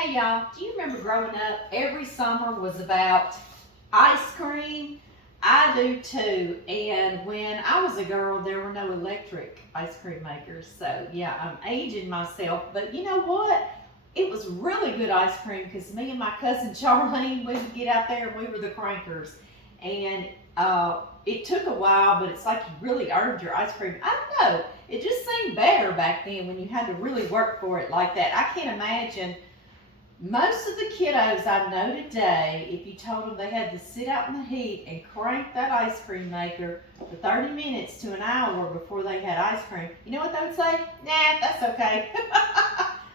Hey y'all, do you remember growing up, every summer was about ice cream? I do too. And when I was a girl, there were no electric ice cream makers. So yeah, I'm aging myself. But you know what? It was really good ice cream because me and my cousin Charlene, we would get out there and we were the crankers. And it took a while, but it's like you really earned your ice cream. I don't know. It just seemed better back then when you had to really work for it like that. I can't imagine most of the kiddos I know today, if you told them they had to sit out in the heat and crank that ice cream maker for 30 minutes to an hour before they had ice cream, you know what they would say? Nah, that's okay.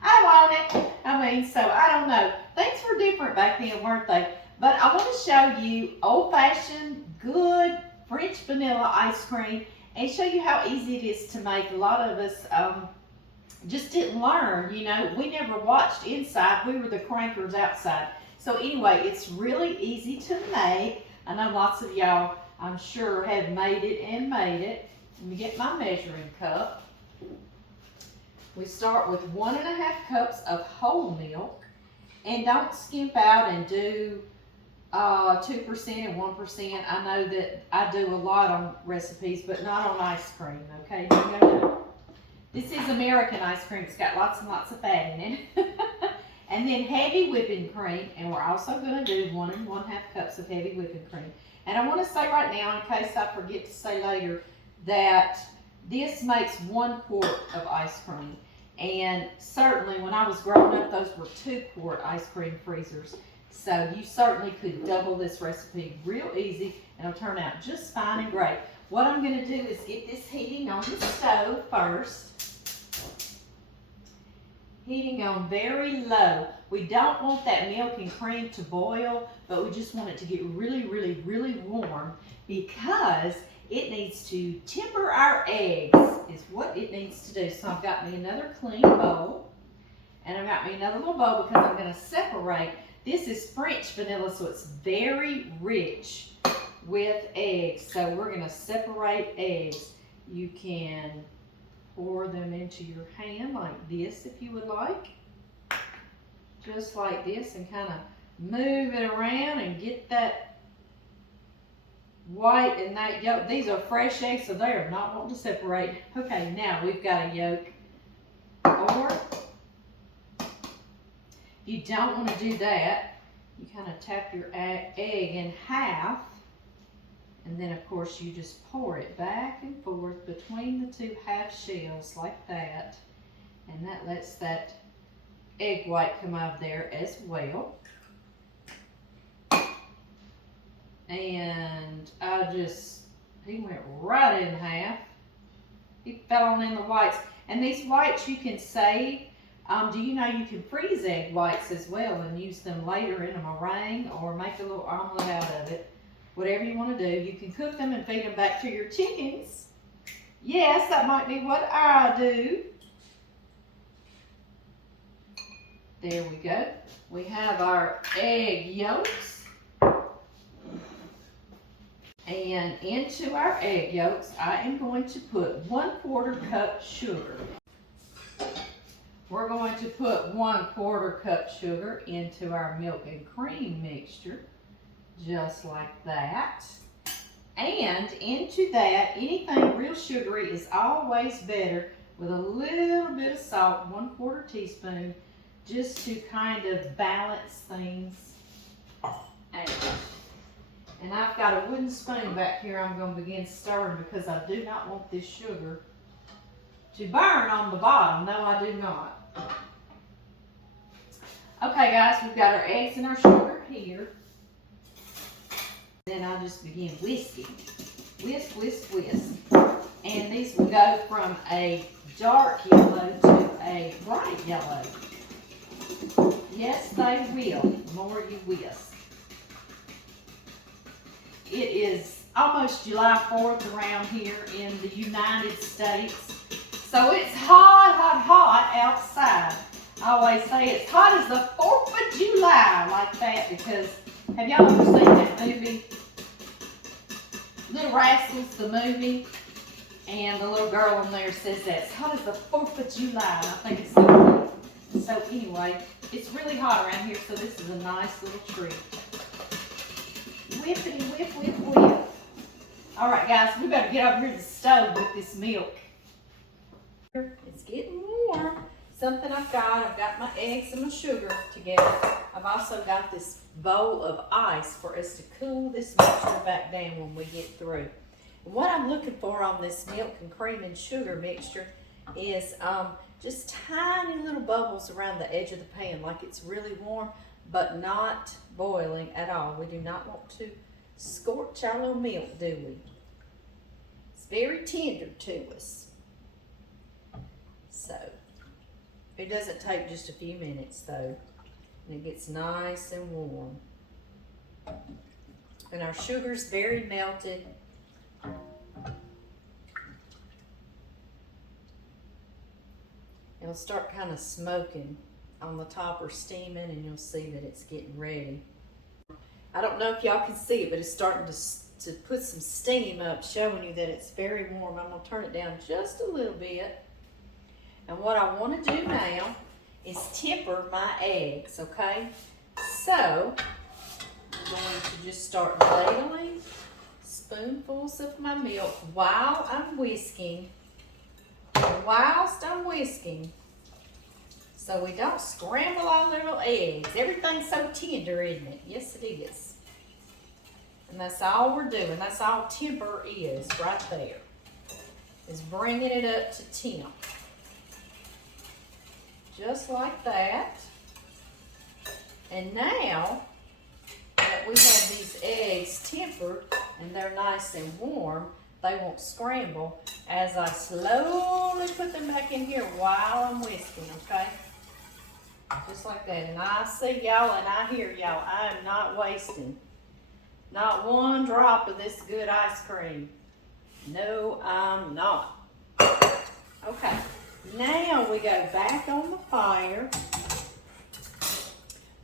I want it. I mean, so I don't know. Things were different back then, weren't they? But I want to show you old-fashioned, good French vanilla ice cream and show you how easy it is to make. A lot of us just didn't learn, you know. We never watched inside. We were the crankers outside. So anyway, it's really easy to make. I know lots of y'all, I'm sure, have made it and made it. Let me get my measuring cup. We start with 1.5 cups of whole milk. And don't skimp out and do 2% and 1%. I know that I do a lot on recipes, but not on ice cream, okay? No. This is American ice cream. It's got lots and lots of fat in it. And then heavy whipping cream, and we're also going to do 1 1/2 cups of heavy whipping cream. And I want to say right now, in case I forget to say later, that this makes 1 quart of ice cream. And certainly when I was growing up, those were 2-quart ice cream freezers. So you certainly could double this recipe real easy, and it'll turn out just fine and great. What I'm going to do is get this heating on the stove first. Heating on very low. We don't want that milk and cream to boil, but we just want it to get really, really, really warm because it needs to temper our eggs is what it needs to do. So I've got me another clean bowl, and I've got me another little bowl because I'm going to separate. This is French vanilla, so it's very rich with eggs. So we're going to separate eggs. You can pour them into your hand like this if you would like. Just like this, and kind of move it around and get that white and that yolk. These are fresh eggs, so they are not wanting to separate. Okay, now we've got a yolk. Or if you don't want to do that, you kind of tap your egg in half. And then, of course, you just pour it back and forth between the 2 half shells like that. And that lets that egg white come out of there as well. And he went right in half. He fell on in the whites. And these whites you can save. Do you know you can freeze egg whites as well and use them later in a meringue or make a little omelet out of it? Whatever you want to do. You can cook them and feed them back to your chickens. Yes, that might be what I do. There we go. We have our egg yolks. And into our egg yolks, I am going to put 1/4 cup sugar. We're going to put 1/4 cup sugar into our milk and cream mixture. Just like that. And into that, anything real sugary is always better with a little bit of salt, 1/4 teaspoon, just to kind of balance things out. And I've got a wooden spoon back here I'm going to begin stirring because I do not want this sugar to burn on the bottom. No, I do not. Okay, guys, we've got our eggs and our sugar here. Then I'll just begin whisking. Whisk, whisk, whisk. And these will go from a dark yellow to a bright yellow. Yes, they will, the more you whisk. It is almost July 4th around here in the United States. So it's hot, hot, hot outside. I always say it's hot as the 4th of July, like that, because have y'all ever seen that movie? Little Rascals, the movie, and the little girl in there says that it's hot as the 4th of July, and I think it's so funny. So anyway, it's really hot around here, so this is a nice little treat. Whippity whip, whip, whip. All right, guys, we better get over here to the stove with this milk. It's getting warm. Something I've got my eggs and my sugar together. I've also got this bowl of ice for us to cool this mixture back down when we get through. And what I'm looking for on this milk and cream and sugar mixture is just tiny little bubbles around the edge of the pan, like it's really warm, but not boiling at all. We do not want to scorch our little milk, do we? It's very tender to us. So, it doesn't take just a few minutes though, and it gets nice and warm. And our sugar's very melted. It'll start kind of smoking on the top or steaming, and you'll see that it's getting ready. I don't know if y'all can see it, but it's starting to put some steam up, showing you that it's very warm. I'm gonna turn it down just a little bit. And what I want to do now is temper my eggs, okay? So, I'm going to just start ladling spoonfuls of my milk while I'm whisking. Whilst I'm whisking, so we don't scramble our little eggs. Everything's so tender, isn't it? Yes, it is. And that's all we're doing. That's all temper is right there, is bringing it up to temp. Just like that. And now that we have these eggs tempered and they're nice and warm, they won't scramble as I slowly put them back in here while I'm whisking, okay? Just like that. And I see y'all and I hear y'all. I am not wasting not one drop of this good ice cream. No, I'm not. Okay. Now we go back on the fire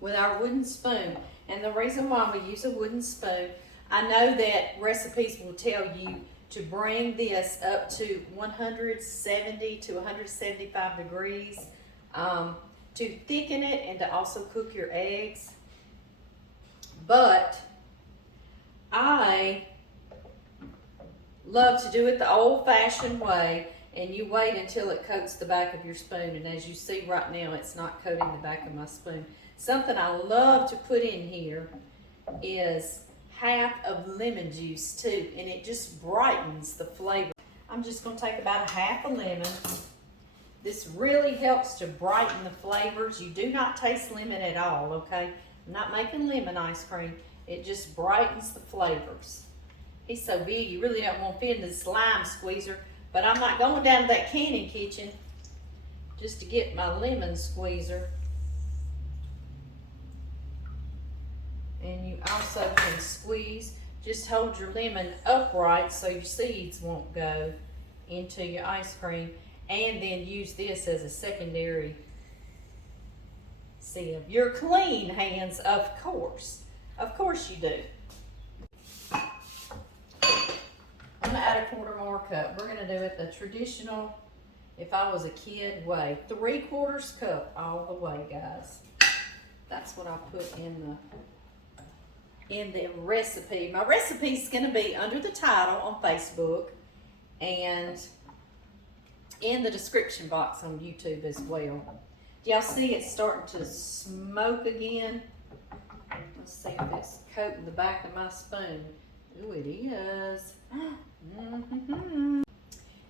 with our wooden spoon. And the reason why we use a wooden spoon, I know that recipes will tell you to bring this up to 170 to 175 degrees to thicken it and to also cook your eggs. But I love to do it the old-fashioned way, and you wait until it coats the back of your spoon. And as you see right now, it's not coating the back of my spoon. Something I love to put in here is half of lemon juice too, and it just brightens the flavor. I'm just going to take about a half a lemon. This really helps to brighten the flavors. You do not taste lemon at all, okay? I'm not making lemon ice cream. It just brightens the flavors. He's so big, you really don't want to fit in this lime squeezer, but I'm not going down to that canning kitchen just to get my lemon squeezer. And you also can squeeze, just hold your lemon upright so your seeds won't go into your ice cream, and then use this as a secondary sieve. Your clean hands, of course you do. I'm gonna add a quarter more cup. We're gonna do it the traditional, if I was a kid, way. 3/4 cup all the way, guys. That's what I put in the recipe. My recipe's gonna be under the title on Facebook and in the description box on YouTube as well. Do y'all see it's starting to smoke again? Let's see if it's coating the back of my spoon. Ooh, it is.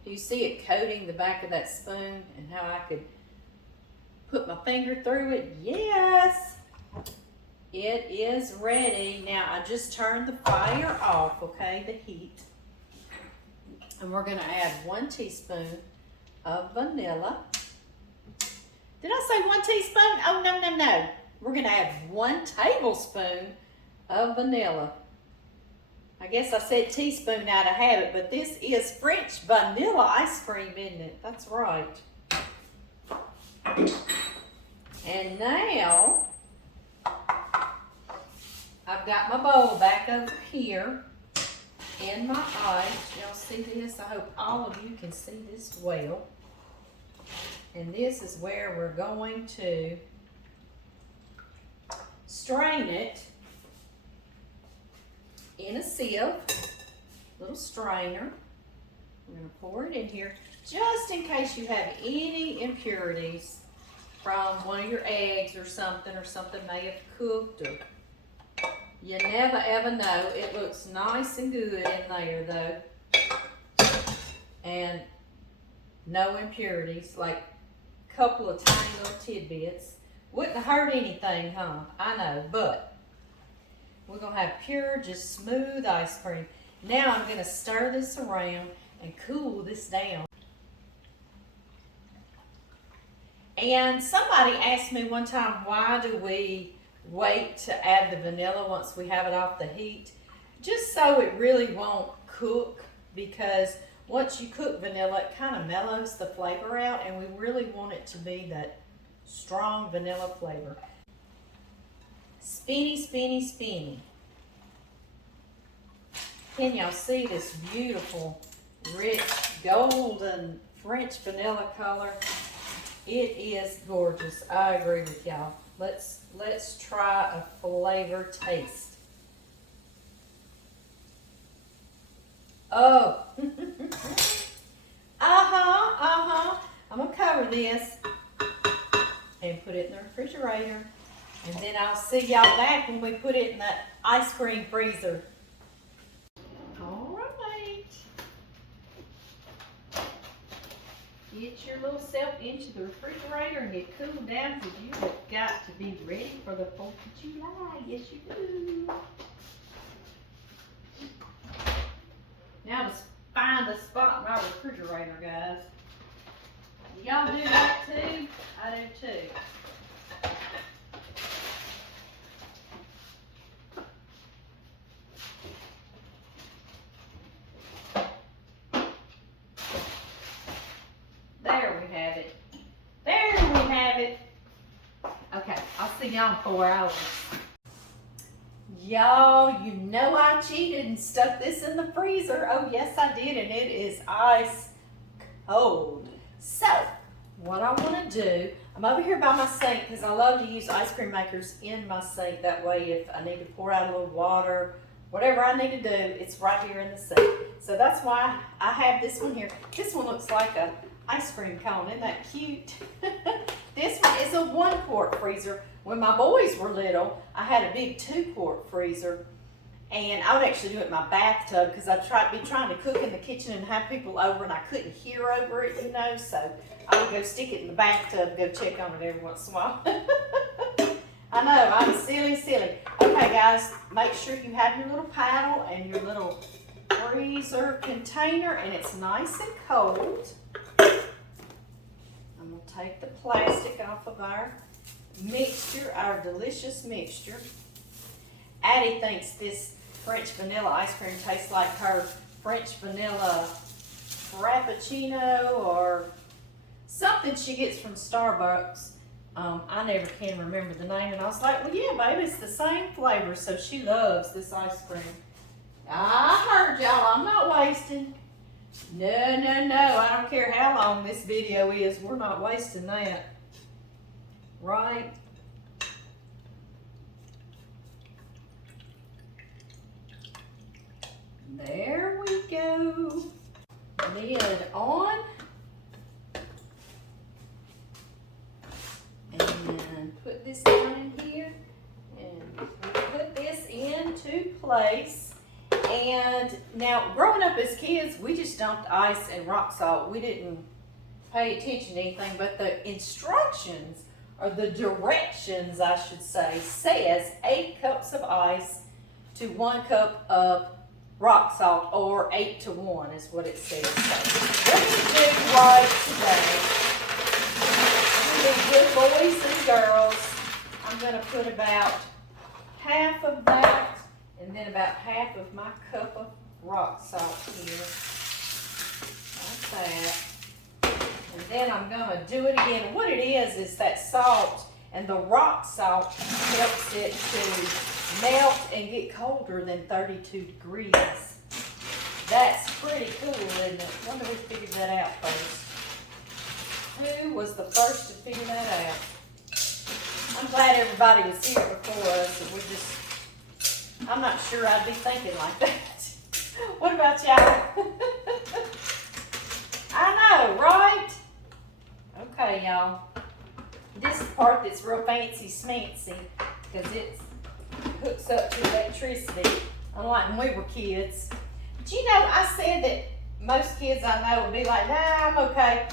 Do you see it coating the back of that spoon and how I could put my finger through it? Yes. It is ready. Now I just turned the fire off, okay, the heat. And we're gonna add 1 teaspoon of vanilla. Did I say 1 teaspoon? Oh, no. We're gonna add 1 tablespoon of vanilla. I guess I said teaspoon out of habit, but this is French vanilla ice cream, isn't it? That's right. And now, I've got my bowl back over here in my ice. Y'all see this? I hope all of you can see this well. And this is where we're going to strain it in a sieve, little strainer. We're going to pour it in here just in case you have any impurities from one of your eggs or something may have cooked. Or you never ever know. It looks nice and good in there though. And no impurities, like a couple of tiny little tidbits. Wouldn't hurt anything, huh? I know, but we're gonna have pure, just smooth ice cream. Now I'm gonna stir this around and cool this down. And somebody asked me one time, why do we wait to add the vanilla once we have it off the heat? Just so it really won't cook, because once you cook vanilla, it kind of mellows the flavor out, and we really want it to be that strong vanilla flavor. Spinny, spinny, spinny. Can y'all see this beautiful, rich, golden French vanilla color? It is gorgeous. I agree with y'all. Let's try a flavor taste. Oh. I'm gonna cover this and put it in the refrigerator, and then I'll see y'all back when we put it in the ice cream freezer. All right. Get your little self into the refrigerator and get cooled down, because you have got to be ready for the 4th of July. Yes, you do. Now to find a spot in my refrigerator, guys. Y'all do that too? I do too. There we have it. There we have it. Okay, I'll see y'all in 4 hours. Y'all, you know I cheated and stuck this in the freezer. Oh yes I did, and it is ice cold. So, what I want to do, I'm over here by my sink because I love to use ice cream makers in my sink. That way if I need to pour out a little water, whatever I need to do, it's right here in the sink. So that's why I have this one here. This one looks like a ice cream cone. Isn't that cute? This one is a 1-quart freezer. When my boys were little, I had a big 2-quart freezer, and I would actually do it in my bathtub because I'd be trying to cook in the kitchen and have people over, and I couldn't hear over it, you know, so I would go stick it in the bathtub, go check on it every once in a while. I know, I'm silly. Okay, guys, make sure you have your little paddle and your little freezer container, and it's nice and cold. I'm going to take the plastic off of our mixture, our delicious mixture. Addie thinks this French vanilla ice cream tastes like her French vanilla frappuccino or something she gets from Starbucks. I never can remember the name, and I was like, well, yeah, baby, it's the same flavor. So she loves this ice cream. I heard y'all, I'm not wasting. No, I don't care how long this video is, we're not wasting that. Right? There we go. Lid on. And put this down in here. And we put this into place. And now, growing up as kids, we just dumped ice and rock salt. We didn't pay attention to anything, but the instructions, or the directions, I should say, says 8 cups of ice to 1 cup of rock salt, or 8 to 1 is what it says. So, what we do right today, we good boys and girls. I'm going to put about half of that, and then about half of my cup of rock salt here, like that. And then I'm going to do it again. And what it is that salt and the rock salt helps it to melt and get colder than 32 degrees. That's pretty cool, isn't it? Wonder if we figured that out first. Who was the first to figure that out? I'm glad everybody was here before us, and I'm not sure I'd be thinking like that. What about y'all? I know, right? Okay, y'all. This is the part that's real fancy smancy, because it hooks up to electricity, unlike when we were kids. But you know, I said that most kids I know would be like, nah, I'm okay.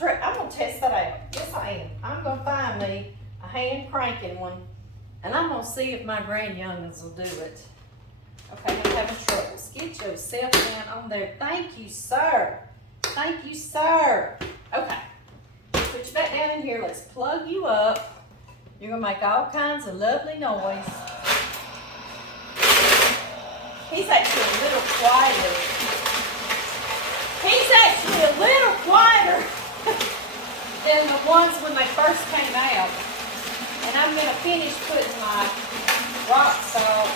I'm gonna test that out. Yes, I am. I'm gonna find me a hand cranking one, and I'm gonna see if my grandyoungins will do it. Okay, I'm having troubles. Get yourself down on there. Thank you, sir. Thank you, sir. Okay, put you back down in here. Let's plug you up. You're gonna make all kinds of lovely noise. He's actually a little quieter. He's actually a little quieter than the ones when they first came out. And I'm gonna finish putting my rock salt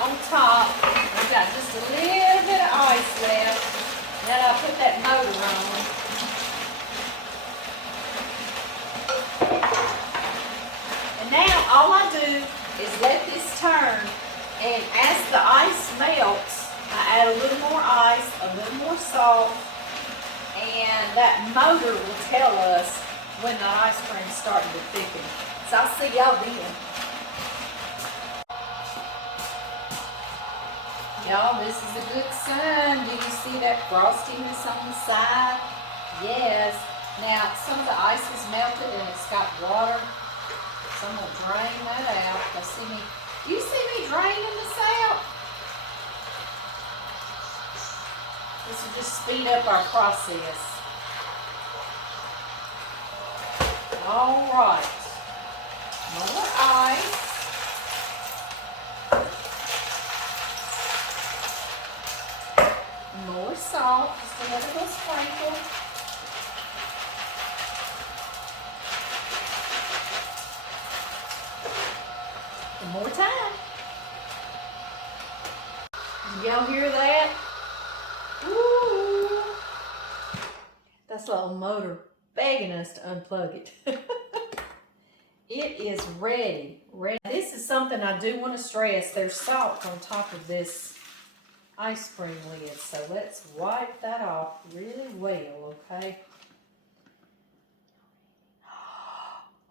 on top. I've got just a little bit of ice left. Then I'll put that motor on. And now all I do is let this turn, and as the ice melts, I add a little more ice, a little more salt, and that motor will tell us when the ice cream's starting to thicken. So I'll see y'all then. Y'all, this is a good sign. Do you see that frostiness on the side? Yes. Now, some of the ice is melted and it's got water. So I'm going to drain that out. Do you see me draining this out? This will just speed up our process. All right. More ice. More salt, just another little sprinkle. And more time. Did y'all hear that? Ooh. That's a little motor begging us to unplug it. It is ready. This is something I do want to stress. There's salt on top of this ice cream lid, so let's wipe that off really well, okay?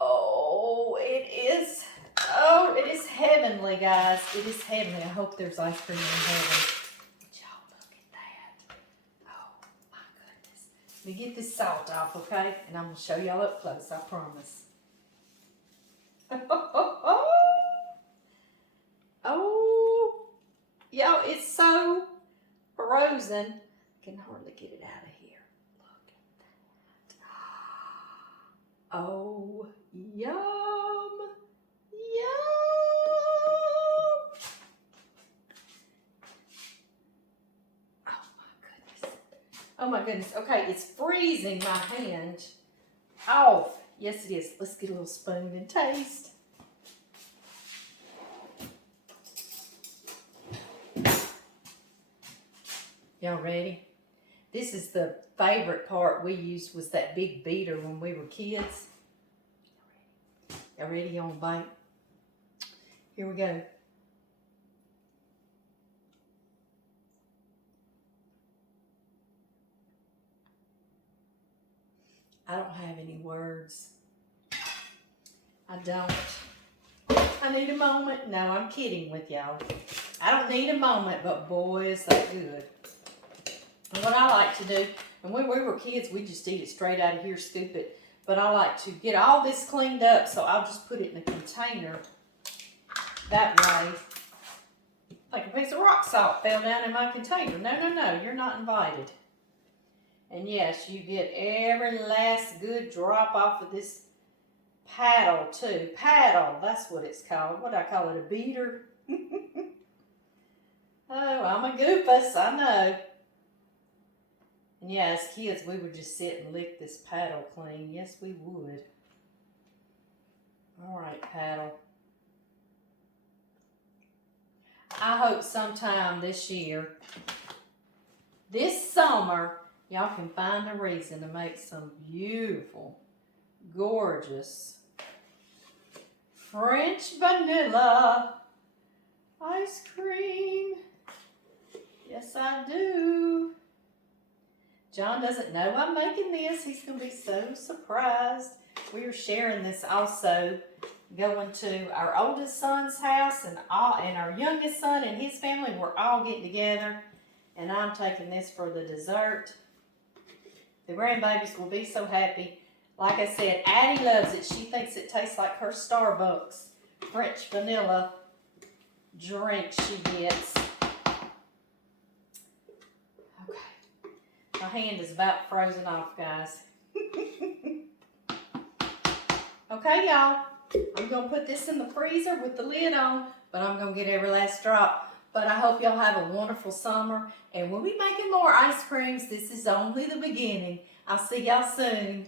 Oh, it is heavenly, guys. It is heavenly. I hope there's ice cream in heaven. But y'all, look at that. Oh, my goodness. Let me get this salt off, okay? And I'm going to show y'all up close, I promise. Oh, y'all, it's so frozen. I can hardly get it out of here. Look at that. Oh, yum. Yum. Oh my goodness. Okay, it's freezing my hand off. Yes, it is. Let's get a little spoon and taste. Y'all ready? This is the favorite part we used, was that big beater when we were kids. Y'all ready? Y'all want a bite? Here we go. I don't have any words. I don't. I need a moment. No, I'm kidding with y'all. I don't need a moment, but boy, is that good. And what I like to do, and when we were kids, we just eat it straight out of here, scoop it. But I like to get all this cleaned up, so I'll just put it in a container. That way, like a piece of rock salt fell down in my container. No, you're not invited. And yes, you get every last good drop off of this paddle too. Paddle, that's what it's called. What do I call it, a beater? Oh, I'm a goofus, I know. And yeah, as kids, we would just sit and lick this paddle clean. Yes, we would. All right, paddle. I hope sometime this year, this summer, y'all can find a reason to make some beautiful, gorgeous French vanilla ice cream. Yes, I do. John doesn't know I'm making this. He's going to be so surprised. We are sharing this also, going to our oldest son's house and our youngest son and his family. We're all getting together, and I'm taking this for the dessert. The grandbabies will be so happy. Like I said, Addie loves it. She thinks it tastes like her Starbucks French vanilla drink she gets. Okay. My hand is about frozen off, guys. Okay, y'all. I'm going to put this in the freezer with the lid on, but I'm going to get every last drop. But I hope y'all have a wonderful summer. And we'll be making more ice creams. This is only the beginning. I'll see y'all soon.